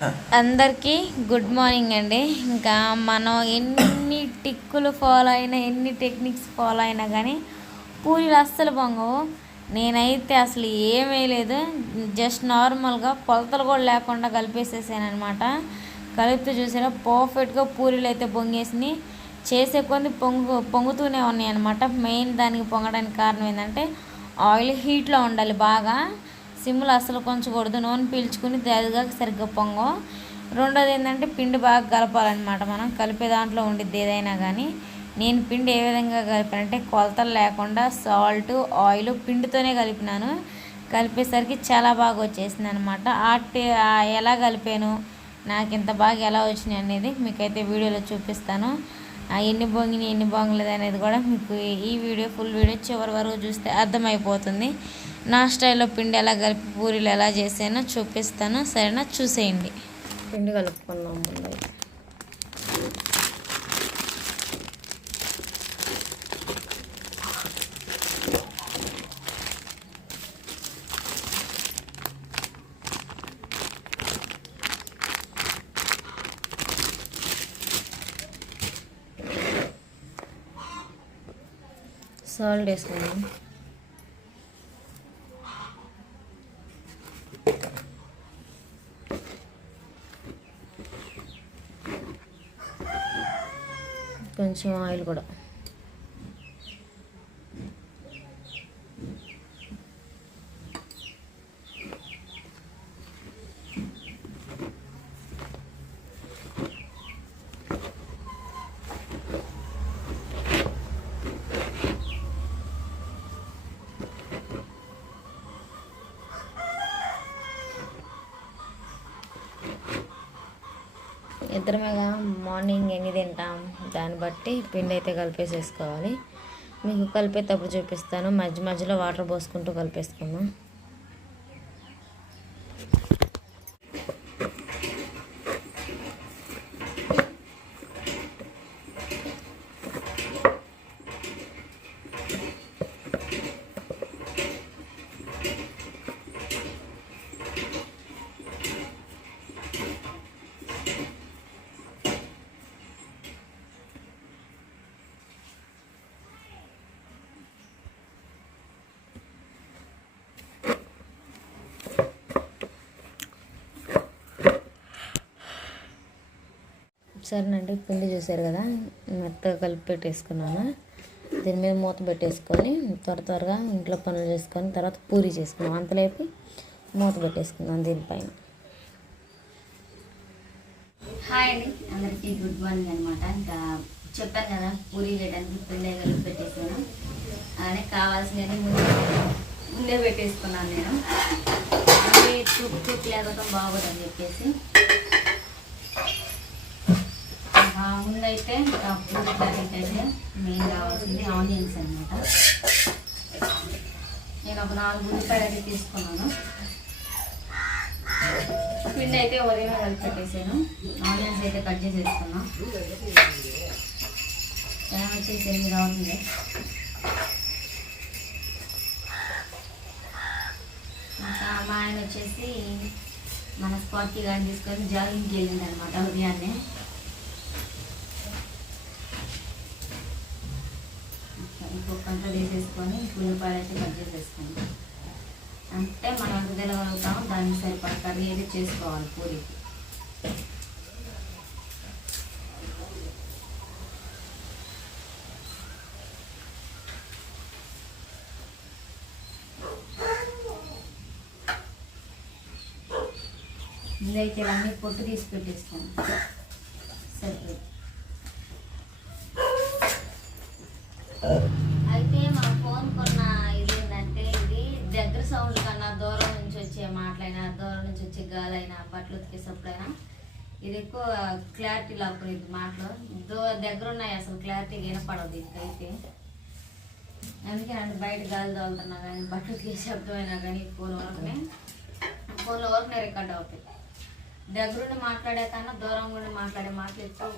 అందరికీ good morning అండి. ఇంకా మనం ఎన్ని టిక్కులు ఫాలో అయినా, ఎన్ని టెక్నిక్స్ ఫాలో అయినా కానీ పూరీలు అస్సలు పొంగవు. నేనైతే అసలు ఏమీ లేదు, జస్ట్ నార్మల్గా కొలతలు కూడా లేకుండా కలిపేసేసాను అనమాట. కలిపితే చూసారా పర్ఫెక్ట్గా పూరీలు అయితే పొంగేసినాయి. చేసే కొద్ది పొంగుతూనే ఉన్నాయి అనమాట. మెయిన్ దానికి పొంగడానికి కారణం ఏంటంటే ఆయిల్ హీట్లో ఉండాలి బాగా. సిమ్లో అసలు కొంచకూడదు, నూనె పీల్చుకుని దాదిగా సరిగ్గా పొంగం. రెండోది ఏంటంటే పిండి బాగా కలపాలన్నమాట. మనం కలిపే దాంట్లో ఉండిద్ది ఏదైనా కానీ. నేను పిండి ఏ విధంగా కలిపానంటే కొలతలు లేకుండా సాల్ట్ ఆయిల్ పిండితోనే కలిపినాను. కలిపేసరికి చాలా బాగా వచ్చేసింది అనమాట. ఎలా కలిపాను, నాకు ఇంత బాగా ఎలా వచ్చినాయి అనేది మీకైతే వీడియోలో చూపిస్తాను. ఎన్ని బొంగినాయి ఎన్ని బొంగలేదు అనేది కూడా మీకు ఈ వీడియో ఫుల్ వీడియో చివరి వరకు చూస్తే అర్థమైపోతుంది. నా స్టైల్లో పిండి ఎలా కలిపి పూరీలు ఎలా చేసానో చూపిస్తాను, సరేనా? చూసేయండి. పిండి కలుపుకున్నాం ముందు. సాల్ట్ వేసుకున్నాం. కొంచెం ఆయిల్ కూడా. ఇద్దరమేగా మార్నింగ్ ఎన్ని తింటాం దాన్ని బట్టి పిండి అయితే కలిపేసేసుకోవాలి. మీకు కలిపేటప్పుడు చూపిస్తాను. మధ్య మధ్యలో వాటర్ పోసుకుంటూ కలిపేసుకున్నాం. సరేనండి, పిండి చూసారు కదా, మెత్తగా కలిపి పెట్టేసుకున్నాను. దీని మీద మూత పెట్టేసుకొని త్వరగా ఇంట్లో పనులు చేసుకొని తర్వాత పూరి చేసుకున్నాం. అంతలేపి మూత పెట్టేసుకున్నాం దీనిపైన. హాయ్ అండి, అందరికీ గుడ్ మార్నింగ్ అనమాట. ఇంకా చెప్పాను కదా పూరి చేయడానికి పిండి కలిపి పెట్టేసాను. అలానే కావాల్సినవి ముందే పెట్టేసుకున్నాను నేను. తుప్పు లేకపోతే బాగోదని చెప్పేసి ముందైతే పూరి కర్రీకి అయితే మెయిన్ కావాల్సింది ఆనియన్స్ అనమాట. నేను ఒక 4 ఉల్లిపాయలు అయితే తీసుకున్నాను. పిండి అయితే ఉదయమే కలిపి పెట్టేసాను. ఆనియన్స్ అయితే కట్ చేసేసుకున్నాం. టైం వచ్చేసి 8 అవుతుంది. ఇంకా మా ఆయన వచ్చేసి మన స్పాట్కి కానీ తీసుకొని జాగింగ్కి వెళ్ళింది అనమాట ఉదయాన్నే. ఇంకొకంతా వేసేసుకొని ఉల్లిపాయలు అయితే కట్ చేసేసుకుంటాం. అంటే మనం ఎంత తినగలుగుతామో దానికి సరిపడ కర్రీ అయితే చేసుకోవాలి పూరికి. ఇదైతే ఇవన్నీ పొట్టు తీసి పెట్టేసుకోండి సరిపోయి. అయితే మా ఫోన్ కొన్న ఇది ఏంటంటే, ఇది దగ్గర సౌండ్ కన్నా దూరం నుంచి వచ్చే మాటలైనా, దూరం నుంచి వచ్చే గాలైనా, బట్టలు ఉతికేసప్పుడైనా ఇది ఎక్కువ క్లారిటీ లాక్కునేది మాటలు. దగ్గర ఉన్నాయి అసలు క్లారిటీగా వినపడదు దీనికైతే. అందుకే అంటే బయట గాలి తోలుతున్నా కానీ, బట్టలు ఉతికే శబ్దం అయినా కానీ ఫోన్లో వరకునే రికార్డ్ అవుతాయి. దగ్గరుండి మాట్లాడే కన్నా దూరం కూడా మాట్లాడే మాటలు ఎక్కువ.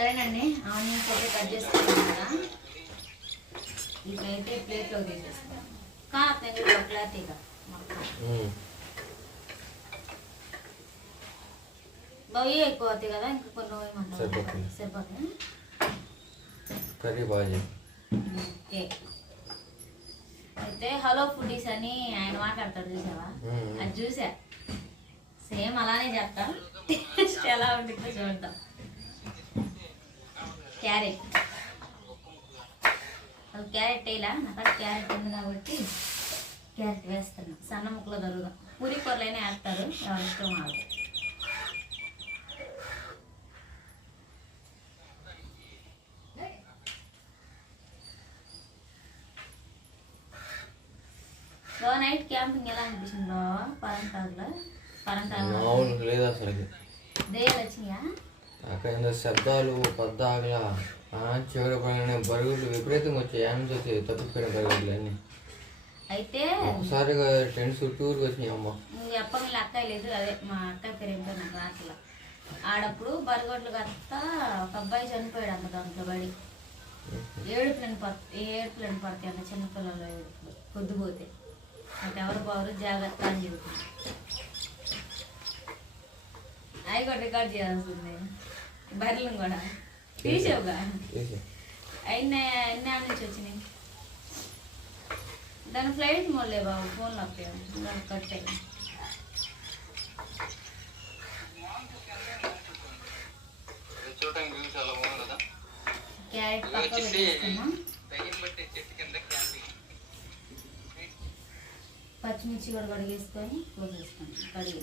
సరేనండి, ఆనియన్స్ అయితే కట్ చేసుకున్నాం కదా, ఇట్లయితే ప్లేట్లో తీసేస్తాం. కానీ క్లారిటీగా బాగా ఎక్కువ అవుతాయి కదా, ఇంకా కొన్ని వేయమంటారు. సరిపోతుంది. కర్రీ బాగా ఓకే. అయితే హలో ఫుడీస్ అని ఆయన మాట్లాడతాడు, చూసావా? అది చూసా, సేమ్ అలానే చెప్తాం. టేస్ట్ ఎలా ఉంటుందో చూద్దాం. క్యారెట్, అది క్యారెట్ వేయలా, నాకు అది క్యారెట్ ఉంది కాబట్టి క్యారెట్ వేస్తాను. సన్న ముక్కలో దొరుకుదాం. పూరి కూరలైనా వేస్తారు, ఎవరి ఇష్టం వాళ్ళు. నైట్ క్యాంపింగ్ ఎలా అనిపిస్తుంది? మామూలు లేదు అసలు. దయ్యాలు వచ్చినాయా? అక్కడ శబ్దాలు పద్దాగలా చివరి పడిన బరుగులు విపరీతంగా వచ్చాయి. నుంచి వచ్చాయి తప్పిపోయిన బరుగులు అన్నీ. అయితే ఒకసారిగా టెంట్ చుట్టూరుకి వచ్చినాయి. అమ్మ నువ్వు చెప్పని అక్కయ్య లేదు, అదే మా అక్కయ్య పేరు ఏంటో నాకు రాట్లా. ఆడప్పుడు బరగొడ్లు కత్తా ఒక అబ్బాయి చనిపోయాడు అంత దాంట్లో పడి. ఏడుపులను పడతాయి అంత చిన్నపిల్లలు ఏడుపులు పొద్దుపోతే. అంటే ఎవరు బారు జాగ్రత్త అని చెబుతుంది. అవి కూడా రికార్డ్ చేయాల్సింది. బర్రెలను కూడా తీసావుగా. ఎన్ని నుంచి వచ్చినాయి? దాని ఫ్లైట్ మోడలే బాబు, ఫోన్లో దానికి కట్ అయ్యి. క్యారెట్ పక్క పెట్టేసుకున్నాం. పచ్చిమిర్చి కూడా కడిగేసుకొని పోసేసుకున్నాం. కడిగి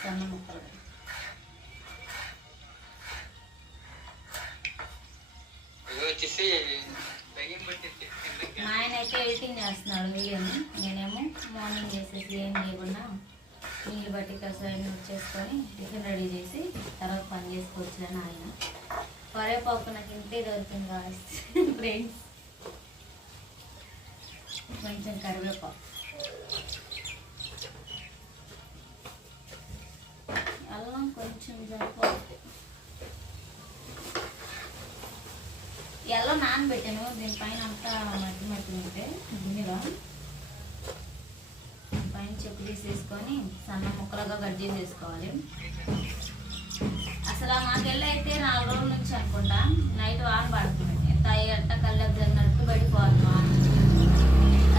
సన్న ముక్కలు. మా ఆయన అయితే ఎడిటింగ్ చేస్తున్నాడు వీడియోని. నేనేమో మార్నింగ్ చేసేసి ఏం చేయకుండా నీళ్ళు బట్టి కసాయం వచ్చేసుకొని టిఫిన్ రెడీ చేసి తర్వాత పని చేసుకోవచ్చులని ఆయన. కరివేపాకు నాకు ఇంతే దొరుకుతుంది కాదు ఫ్రెండ్స్. కొంచెం కరివేపాకు, అల్లం కొంచెం సరిపోతుంది. ఎలా నానబెట్టాను, దీనిపైన అంతా మట్టి మట్టి ఉంటే గిన్నెలో పైన చెప్పు తీసేసుకొని సన్న ముక్కలుగా కట్ చేసేసుకోవాలి. అసలు మాకెళ్ళి అయితే 4 రోజుల నుంచి అనుకుంటా నైట్ వాన పడుతుంది. తాయి అట్ట కళ్ళకు జరిగినట్టు పడిపోవాలి వాన.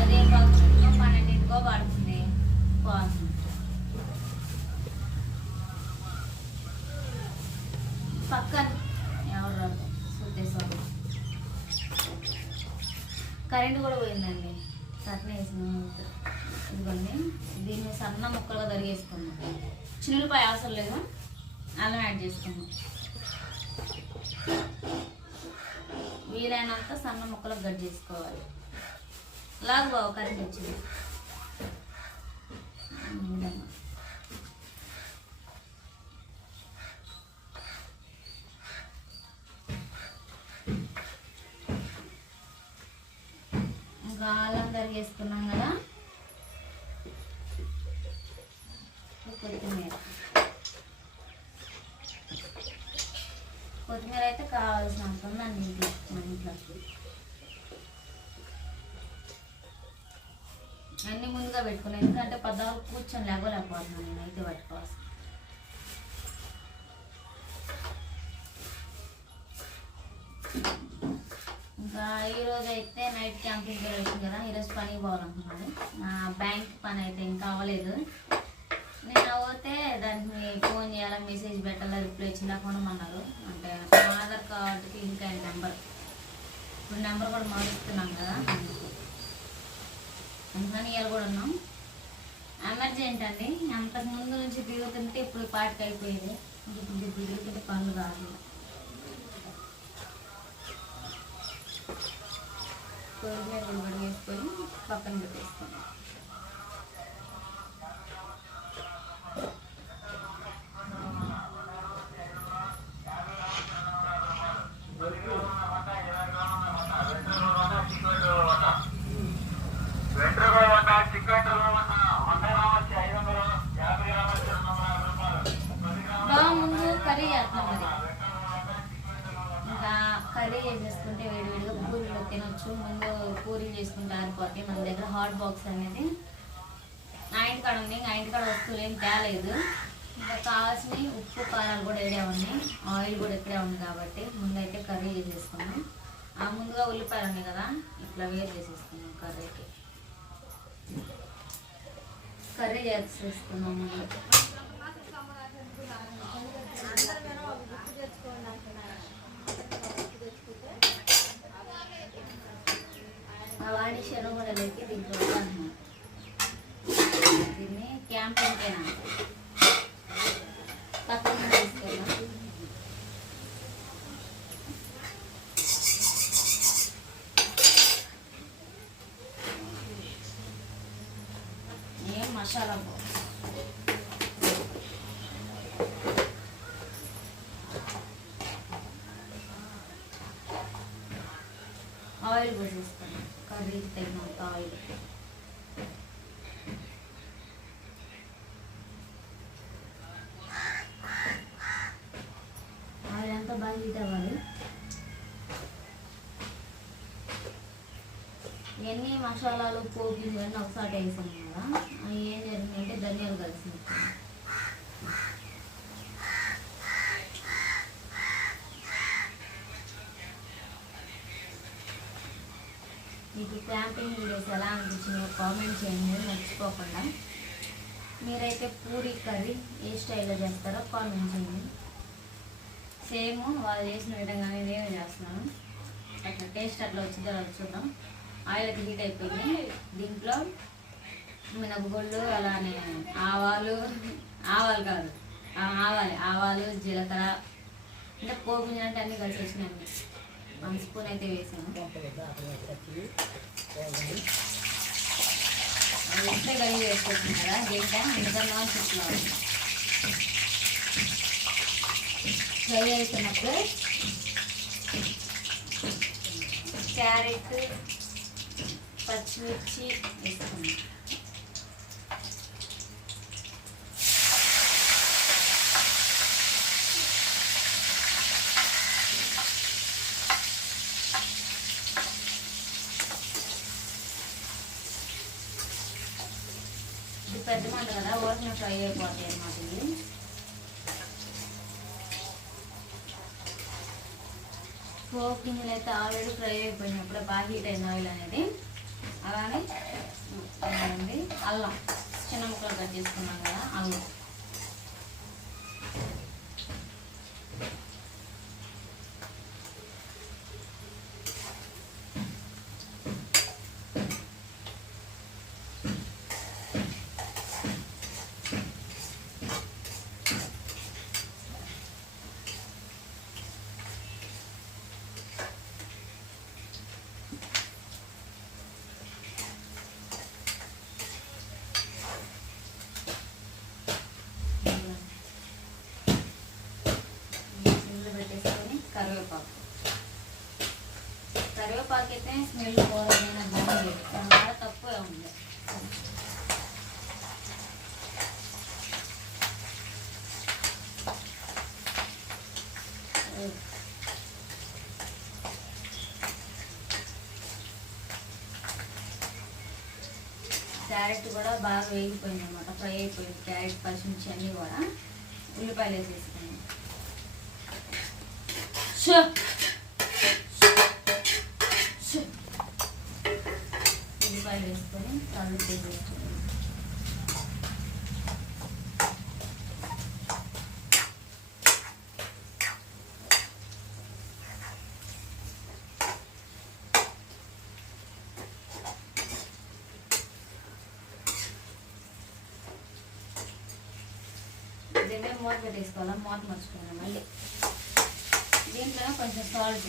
అదే 12ంటికో పడుతుంది పోతుంది. పక్కన ఎవరు రాదు సుద్దేశ్వరం. కరెంట్ కూడా పోయిందండి. సట్న వేసిన ఇదిగోండి. దీన్ని సన్న ముక్కలుగా తరిగేసుకున్నాం. చిన్నులపాయ అవసరం లేదు, అల్లం యాడ్ చేసుకున్నాం. వీలైనంత సన్న ముక్కలకు కట్ చేసుకోవాలి. లాగు బావు కరెంట్ వచ్చింది. ఇంకా అల్లం తరిగేసుకున్నాం కదా. కొత్తిమీర అయితే కావాల్సినంత ఉందండి మన ఇంట్లో. అన్నీ ముందుగా పెట్టుకున్నాను, ఎందుకంటే పద్దాలు కూర్చొని లేకపోతున్నాను నేనైతే పట్టుకోవాల్సి. ఇంకా ఈరోజు అయితే నైట్ క్యాంపింగ్ వెళ్ళాను కదా. ఈరోజు పనికి పోవాలనుకున్నాను. నా బ్యాంక్ పని అయితే ఇంకా అవ్వలేదు. నేను పోతే దానికి ఫోన్ చేయాలా, మెసేజ్ పెట్టాలా, రిప్లై ఇచ్చిందా కొనమన్నారు. అంటే ఆధార్ కార్డుకి ఇంకా నెంబర్, ఇప్పుడు నెంబర్ కూడా మారుస్తున్నాం కదా, అందుకని ఇవాళ కూడా ఉన్నాం. ఎమర్జెంట్ అండి. అంతకు ముందు నుంచి దిగుతుంటే ఇప్పుడు పాటికి అయిపోయేది. ఇప్పుడు దిగుతుంటే పనులు కాదు. కొత్తిమీర కూడా వేసుకొని పక్కన పెట్టేసుకున్నాం. ముందు కర్రీ చేస్తాం. మరి చేసుకుంటే ఆరిపోతాయి. మన దగ్గర హాట్ బాక్స్ అనేది నా ఇంటికాడ ఉంది. ఆ ఇంటికాడ వస్తువులు ఏం తేలేదు. ఇంకా కావాల్సినవి ఉప్పు కారాలు కూడా ఇక్కడే ఉన్నాయి, ఆయిల్ కూడా ఇక్కడే ఉంది. కాబట్టి ముందైతే కర్రీ చేసేసుకున్నాం. ఆ ముందుగా ఉల్లిపాయలు ఉన్నాయి కదా, ఇట్లా వేరు చేసేసుకున్నాం. కర్రీ చేసేసుకున్నాం ముందు. వాడి శనగ కూడా లేకి దీంట్లో వస్తాను. దీన్ని క్యాంపింగ్కేనా పక్కన తీసుకెళ్ళాం. ఏం మసాలా ఆయిల్ పోసేస్తాను. కర్రీకి తగినంత ఆయిల్. ఆయిల్ అంతా బాగా హీట్ అవ్వాలి. ఇవన్నీ మసాలాలు పోపు ఇవన్నీ ఒకసారి వేసాను కదా, అవి ఏం జరిగిందంటే ధనియాలు కలిసి మీకు క్యాంపింగ్ వీడియోస్ ఎలా అనిపించిందో కామెంట్ చేయండి మర్చిపోకుండా. మీరైతే పూరి కర్రీ ఏ స్టైల్లో చేస్తారో కామెంట్ చేయండి. సేమ్ వాళ్ళు చేసిన విధంగానే నేను చేస్తున్నాను. అట్లా టేస్ట్ అట్లా వచ్చిందో చూద్దాం. ఆయిల్ అయితే హీట్ అయిపోయింది. దీంట్లో మినపగుళ్ళు, అలానే ఆవాలు కాదు ఆవాలు జీలకర్ర అంటే పోపు అంటే అన్నీ కలిసి వచ్చినాయి. 1 స్పూన్ అయితే వేసాను. ఇంతే కలిగి వేసుకుంటున్నాం కదా, దీంట్లో ఇంకా చిక్కులో ఫ్రై అవుతున్నప్పుడు క్యారెట్, పచ్చిమిర్చి వేసుకున్నాం. పెద్ద మంట కదా, ఓసిన ఫ్రై అయిపోతాయి అన్నమాట. ఇది పోపు గింజలు అయితే ఆల్రెడీ ఫ్రై అయిపోయినాయి. అప్పుడే బాగా హీట్ అయింది ఆయిల్ అనేది. అలానే అల్లం చిన్న ముక్కలు కట్ చేసుకున్నాం కదా, అల్లం కరివేపాకు అయితే స్మెల్ పోదైనా బాగుంది, చాలా తక్కువే ఉంది. క్యారెట్ కూడా బాగా వేగిపోయింది అన్నమాట, ఫ్రై అయిపోయింది. క్యారెట్, పచ్చిమిర్చి అన్నీ కూడా. ఉల్లిపాయలు వేసేసుకున్నాం. ఉల్లిపాయలు వేసుకొని కలిపి వేసేసుకున్నాం. దీన్ని మూత పెట్టేసుకోవాలి. మూత మర్చిపోయినా మళ్ళీ. దీంట్లో కొంచెం సాల్ట్,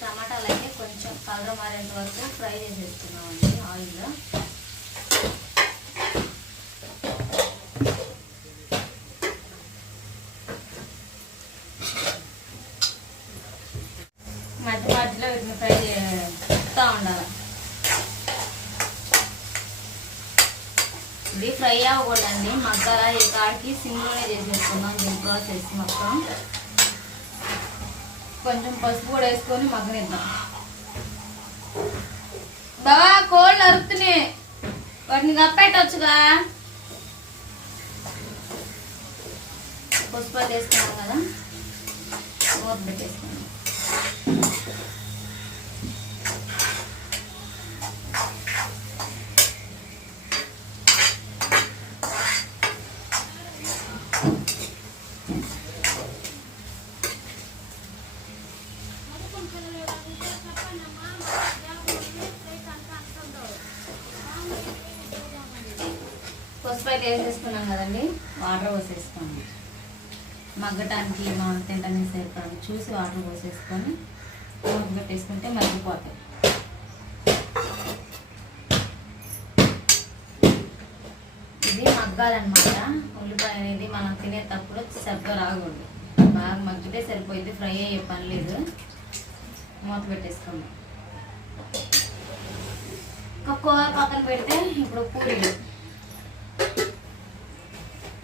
టమాటాలు అయితే కొంచెం కలర్ మారేంత వరకు ఫ్రై చేసేసుకున్నామండి ఆయిల్లో. మధ్యలో వీటిని ఫ్రై కలుపుతూ ఉండాలి. ఇది ఫ్రై అవ్వకూడదండి, మగ్గాల ఈ కాడికి సిమ్లోనే చేసేసుకుందాం దీని ప్రాసెస్ మొత్తం. కొంచెం పసుపు కూడా వేసుకొని మగ్గనిద్దాం. బావా కోళ్ళు అరుతున్నాయి, వాటిని కప్పెట్టచ్చుగా. పసుపు అది వేసుకున్నాం కదా, మూత పెట్టేసుకున్నాం. పసుపు అయితే వేసేసుకున్నాం కదండి, వాటర్ పోసేసుకోండి. మగ్గటానికి మనం తింటానికి సరిపడి చూసి వాటర్ పోసేసుకొని మూత పెట్టేసుకుంటే మగ్గిపోతాయి. ఇది మగ్గాలన్నమాట. ఉల్లిపాయ అనేది మనం తినేటప్పుడు సరిగ్గా రాకూడదు, బాగా మగ్గితే సరిపోయింది, ఫ్రై అయ్యే పని లేదు. మూత పెట్టేసుకోండి. కూర పక్కన పెడితే ఇప్పుడు పూరీలు,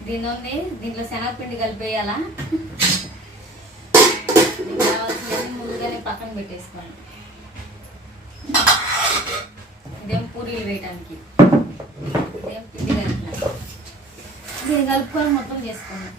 దీంట్లో శనగపిండి కలిపేయాలా. కావాల్సినవి ముందుగానే పక్కన పెట్టేసుకోండి. ఇదేం పూరీలు వేయటానికి, ఇదేం పిండి కలిపిన, దీన్ని కలుపుకొని మొత్తం చేసుకోండి.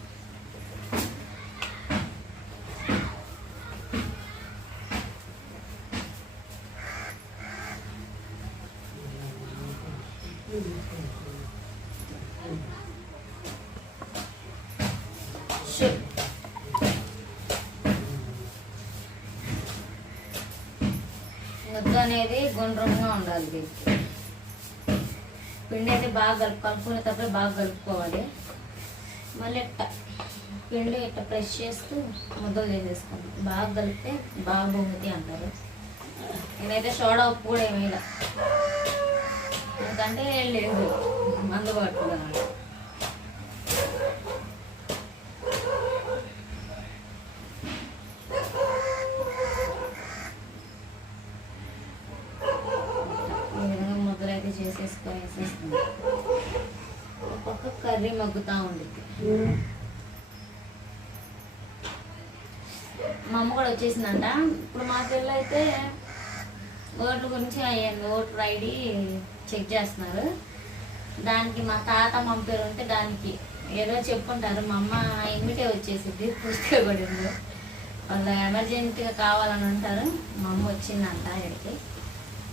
ముద్ద అనేది గుండ్రంగా ఉండాలి. పిండి అయితే బాగా కలుపుకునేటప్పుడు బాగా కలుపుకోవాలి. మళ్ళీ పిండి ఇట్లా ప్రెస్ చేస్తూ ముద్దలు చేసేసుకోండి. బాగా కలిపితే బాగా పొంగుతాయి అంటారు. నేనైతే సోడా ఉప్పు కూడా ఏమీ ఎందుకంటే లేదు అందుబాటులో. చేసేసుకొని వేసేస్తుంది. ఒక్కొక్క కర్రీ మగ్గుతూ ఉండిద్ది. మా అమ్మ కూడా వచ్చేసిందంట. ఇప్పుడు మా పిల్లలు అయితే ఓట్ల గురించి అయ్యింది, ఓటర్ ఐడి చెక్ చేస్తున్నారు. దానికి మా తాత మమ్మ పేరు ఉంటే దానికి ఏదో చెప్పుంటారు. మా అమ్మ ఇమ్మిటే వచ్చేసింది, పూర్తిగా పడింది. వాళ్ళు ఎమర్జెన్సీగా కావాలని అంటారు. మా అమ్మ వచ్చిందంట ఇక్కడికి,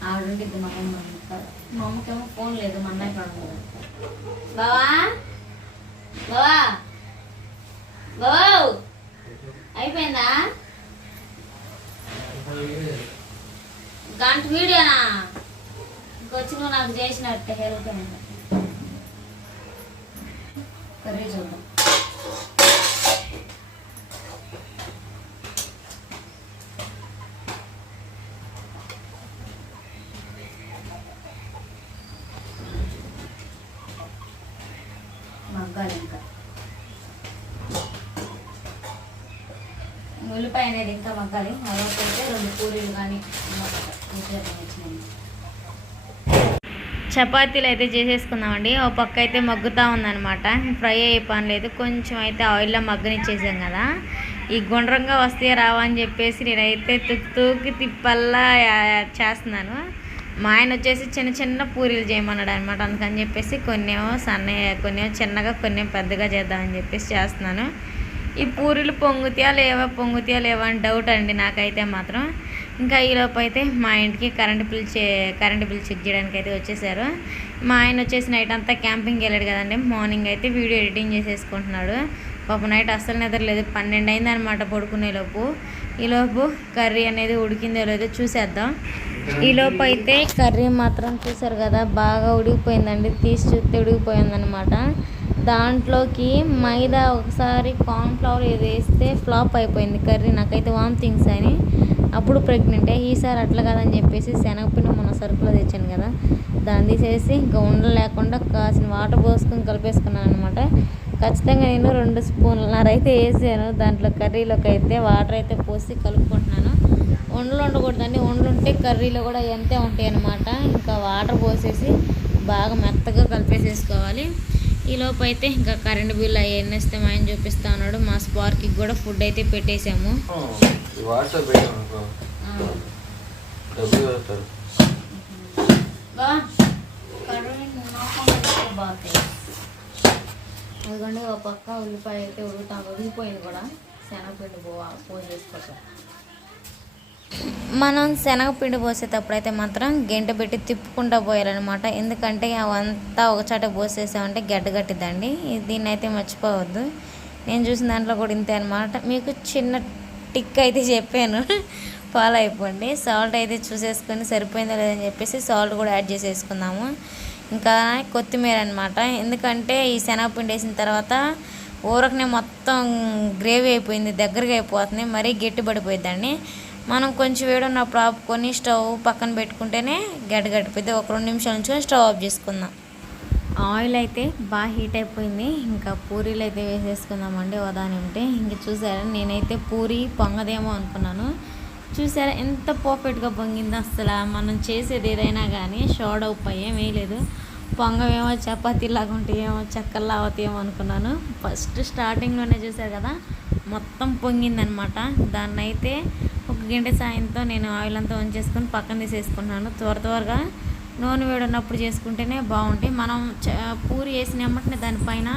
ఆవిడ ఉండిద్ది. మా అమ్మ మా అమ్మకేమో ఫోన్ లేదు, మా అన్నయ్య పడదు. బావా బావా బావా అయిపోయిందా గంట వీడియోనా? ఇంకొచ్చి నువ్వు నాకు చేసినట్టే హెల్ప్ అయింది. కర్రీ చూద్దాం. మగ్గాలి ఇంకా, ఉల్లిపాయ అనేది ఇంకా మగ్గాలి. మరొకైతే 2 పూరీలు కానీ వచ్చినాయి. చపాతీలు అయితే చేసేసుకుందామండి. ఒక పక్క అయితే మగ్గుతూ ఉందన్నమాట, ఫ్రై అయ్యే పని లేదు. కొంచెం అయితే ఆయిల్లో మగ్గనిచ్చేసాం కదా, ఈ గుండ్రంగా వస్తే రావా అని చెప్పేసి నేనైతే తూకి తిప్పల్లా చేస్తున్నాను. మా ఆయన వచ్చేసి చిన్న చిన్న పూరీలు చేయమన్నాడు అనమాట. అందుకని చెప్పేసి కొన్నేమో సన్నగా, కొన్నేమో చిన్నగా, కొన్నేమో పెద్దగా చేద్దామని చెప్పేసి చేస్తున్నాను. ఈ పూరీలు పొంగుతాయా లేవా అని డౌట్ అండి నాకైతే మాత్రం. ఇంకా ఈలోపు అయితే మా ఇంటికి కరెంటు బిల్ చెక్ చేయడానికి అయితే వచ్చేసారు. మా ఆయన వచ్చేసి నైట్ అంతా క్యాంపింగ్కి వెళ్ళాడు కదండి. మార్నింగ్ అయితే వీడియో ఎడిటింగ్ చేసేసుకుంటున్నాడు. పాపం నైట్ అస్సలు నిద్రలేదు, 12 అయింది అనమాట పడుకునేలోపు. ఈలోపు కర్రీ అనేది ఉడికిందో లేదో చూసేద్దాం. ఈలోపు అయితే కర్రీ మాత్రం చూసారు కదా, బాగా ఉడికిపోయిందండి. తీసి చూస్తే ఉడికిపోయిందనమాట. దాంట్లోకి మైదా ఒకసారి కార్న్ఫ్లవర్ ఏది వేస్తే ఫ్లాప్ అయిపోయింది కర్రీ. నాకైతే వామిటింగ్స్ అని. అప్పుడు ప్రెగ్నెంటే, ఈసారి అట్లా కాదని చెప్పేసి శనగపిండి మొన్న సరుకులో తెచ్చాను కదా, దాన్ని తీసేసి ఇంకా ఉండలేకుండా కాసిన వాటర్ పోసుకొని కలిపేసుకున్నాను అనమాట. ఖచ్చితంగా నేను 2 స్పూన్లన్నర అయితే వేసాను దాంట్లో కర్రీలోకి. అయితే వాటర్ అయితే పోసి కలుపుకుంటున్నాను. వండలు ఉండకూడదండి, వండలు ఉంటే కర్రీలో కూడా ఎంతే ఉంటాయి అన్నమాట. ఇంకా వాటర్ పోసేసి బాగా మెత్తగా కలిపేసేసుకోవాలి. ఈలోపు అయితే ఇంకా కరెంట్ బిల్ అవన్నీ వస్తే మా ఆయన చూపిస్తా ఉన్నాడు. మా స్పార్క్కి కూడా ఫుడ్ అయితే పెట్టేసాము. వాట్సాప్ పెట్టాను డబ్బులు వేస్తారు. అదిగోండి ఒక పక్క ఉల్లిపాయ అయితే ఉడిగిపోయింది కూడా. శనగపిండి పోసేసుకోవచ్చు. మనం శనగపిండి పోసేటప్పుడు అయితే మాత్రం గంట పెట్టి తిప్పుకుంటూ పోయాలన్నమాట. ఎందుకంటే అవంతా ఒకచాట పోసేసామంటే గడ్డ కట్టిద్దండి. దీన్ని అయితే మర్చిపోవద్దు. నేను చూసిన దాంట్లో కూడా ఇంతే అనమాట. మీకు చిన్న టిక్ అయితే చెప్పాను, ఫాలో అయిపోండి. సాల్ట్ అయితే చూసేసుకొని సరిపోయిందో లేదని చెప్పేసి సాల్ట్ కూడా యాడ్ చేసేసుకుందాము. ఇంకా కొత్తిమీర అనమాట. ఎందుకంటే ఈ శనగపిండి వేసిన తర్వాత ఊరకనే మొత్తం గ్రేవీ అయిపోయింది, దగ్గరగా అయిపోతుంది, మరీ గట్టి పడిపోయిద్దండి. మనం కొంచెం వేడి ఉన్నప్పుడు ఆపుకొని స్టవ్ పక్కన పెట్టుకుంటేనే గడ్డ గట్టిపోయింది. ఒక 2 నిమిషాల నుంచి స్టవ్ ఆఫ్ చేసుకుందాం. ఆయిల్ అయితే బాగా హీట్ అయిపోయింది. ఇంకా పూరీలు అయితే వేసేసుకుందామండి ఉదాహరణ ఉంటే. ఇంక చూసారా, నేనైతే పూరి పొంగదేమో అనుకున్నాను. చూసారా ఎంత పర్ఫెక్ట్గా పొంగిందో. అసలు మనం చేసేది ఏదైనా కానీ షోడ్ ఉప్పు ఏం వేయలేదు. పొంగమేమో చపాతీలాగా ఉంటాయేమో, చక్కల్లా అవుతాయేమో అనుకున్నాను. ఫస్ట్ స్టార్టింగ్లోనే చూసారు కదా, మొత్తం పొంగిందనమాట. దాన్ని అయితే ఒక గంట సాయంతో నేను ఆయిల్ అంతా వంచేసుకొని పక్కన తీసేసుకున్నాను. త్వరగా నూనె వేడున్నప్పుడు చేసుకుంటేనే బాగుంటాయి. మనం పూరి వేసిన వెంటనే దానిపైన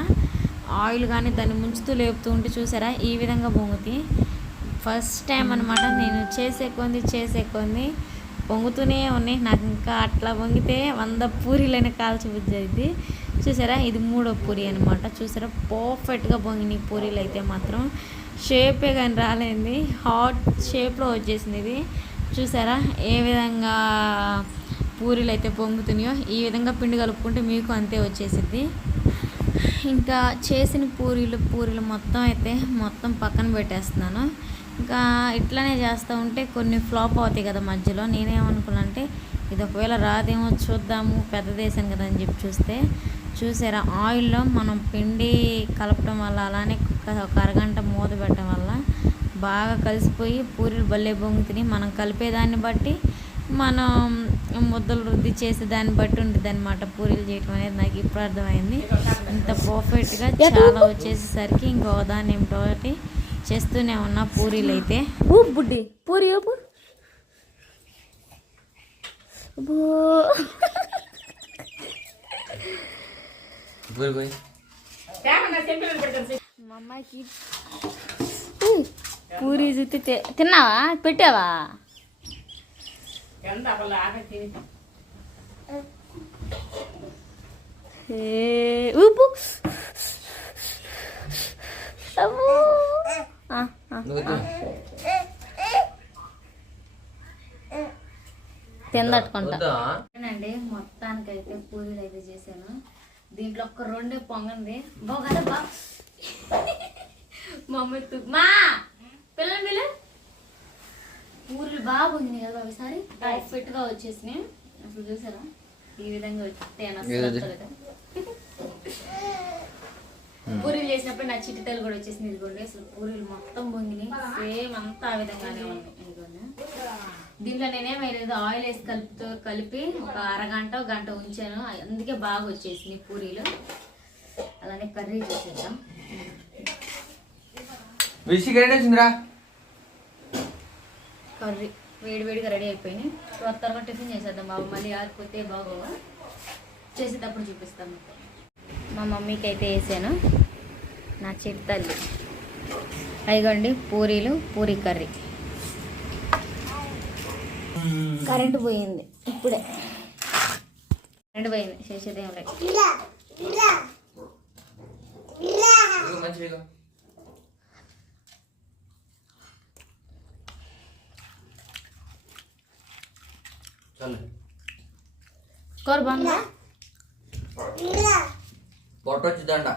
ఆయిల్ కానీ దాన్ని ముంచుతూ లేపుతూ ఉంటే చూసారా ఈ విధంగా పొంగుతాయి. ఫస్ట్ టైం అనమాట నేను చేసే కొంది పొంగుతూనే ఉన్నాయి. నాకు ఇంకా అట్లా పొంగితే 100 పూరీలైనా కాల్చిబుద్ధి అయింది. చూసారా, ఇది 3వ పూరి అనమాట. చూసారా పర్ఫెక్ట్గా పొంగినాయి పూరీలు అయితే మాత్రం. షేపే కానీ రాలేంది, హాట్ షేప్లో వచ్చేసింది ఇది. చూసారా ఏ విధంగా పూరీలు అయితే పొంగుతున్నాయో. ఈ విధంగా పిండి కలుపుకుంటే మీకు అంతే వచ్చేసిద్ది. ఇంకా చేసిన పూరీలు మొత్తం పక్కన పెట్టేస్తున్నాను. ఇంకా ఇట్లానే చేస్తూ ఉంటే కొన్ని ఫ్లాప్ అవుతాయి కదా మధ్యలో. నేనేమనుకున్నా అంటే ఇది ఒకవేళ రాదేమో చూద్దాము, పెద్దది వేసాను కదా అని చెప్పి చూసారా ఆయిల్లో మనం పిండి కలపడం వల్ల అలానే ఒక అరగంట మూత పెట్టడం వల్ల బాగా కలిసిపోయి పూరీలు భలే పొంగుతున్నాయి. మనం కలిపేదాన్ని బట్టి మనం ముద్దలు రుద్ది చేసే దాన్ని బట్టి ఉంటుంది అనమాట పూరీలు చేయటం అనేది. నాకు ఇప్పుడు అర్థమైంది. ఇంత పర్ఫెక్ట్గా చాలా వచ్చేసేసరికి ఇంకో దాన్ని ఏమిటోటి చేస్తూనే ఉన్నా పూరీలు అయితే. బుడ్డి పూరి మా అమ్మాయికి పూరి చూస్తే తిన్నావా, పెట్టావా? ఊపు తిందట్టుకుంటానండి. మొత్తానికైతే పూరీలు అయితే చేశాను. దీంట్లో ఒక్క 2 పొంగంది బాగా మమ్మీ మా పిల్లలు పూరీలు బాగా పొంగినాయి కదా ఒకసారి పర్ఫెక్ట్ గా వచ్చేసినాయి. అసలు చూసారా ఈ విధంగా వచ్చి పూరీలు చేసినప్పుడు నా చిటితలు కూడా వచ్చేసింది. ఇదిగోండి అసలు పూరీలు మొత్తం పొంగినాయి, సేమ్ అంతా ఆ విధంగానే ఉన్నాయి. ఇదిగోండి దీంట్లో నేనేం వేయలేదు, ఆయిల్ వేసి కలిపి ఒక అరగంట గంట ఉంచాను, అందుకే బాగా వచ్చేసినాయి పూరీలు. అలానే కర్రీ చేసేద్దాం. కర్రీ వేడివేడిగా రెడీ అయిపోయినాయి. త్వరగా టిఫిన్ చేసేద్దాం బాబు, మళ్ళీ ఆరిపోతే బాగోవా. చేసేటప్పుడు చూపిస్తాను. మా మమ్మీకి అయితే వేసాను, నా చిత్తల్లి. అదిగోండి పూరీలు, పూరీ కర్రీ. కరెంటు పోయింది ఇప్పుడే. కరెంటు పోయింది, చేసేదేం లేదు. కూర బాగుందా? పొట్ట వచ్చిందంట.